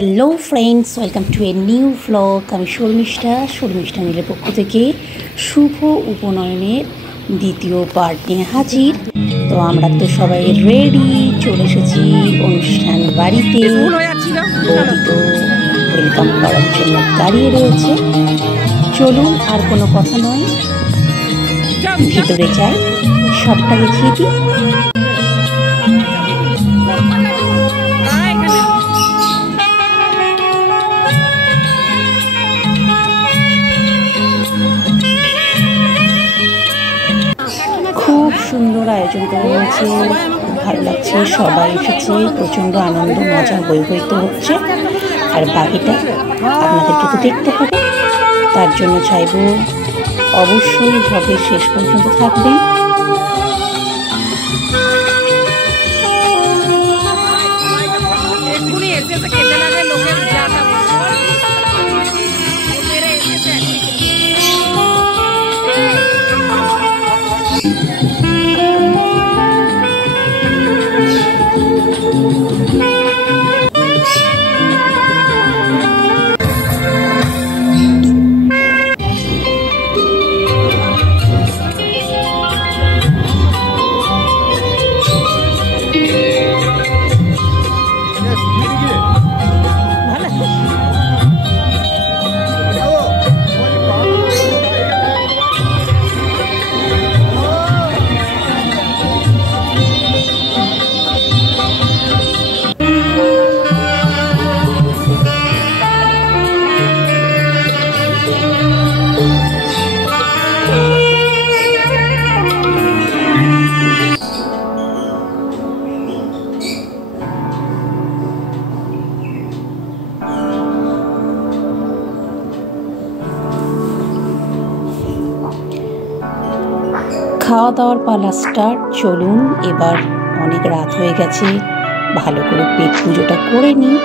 Hello friends, welcome to a new vlog. আমি শর্মিষ্ঠা নীলের পক্ষ থেকে শুভ উপনয়নের দ্বিতীয় পার্ট নিয়ে হাজির। তো আমরা তো সবাই রেডি, চলে এসেছি অনুষ্ঠান বাড়িতে। বৌদি তো ওয়েলকাম করার জন্য দাঁড়িয়ে রয়েছে। চলুন, আর কোনো কথা নয়, ভিতরে যাই, সবটা দেখিয়ে দিই। খুব সুন্দর আয়োজন করা হয়েছে, ভালো লাগছে, সবাই এসেছে, প্রচণ্ড আনন্দ মজা বইতে হচ্ছে। আর বাকিটা আপনাদেরকে তো দেখতে হবে, তার জন্য চাইব অবশ্যই ভ্লগের শেষ পর্যন্ত থাকবেন। খাওয়া দাওয়ার পালা স্টার্ট। চলুন, এবার অনেক রাত হয়ে গেছে, ভালো করে পেট পুজোটা করে নিই।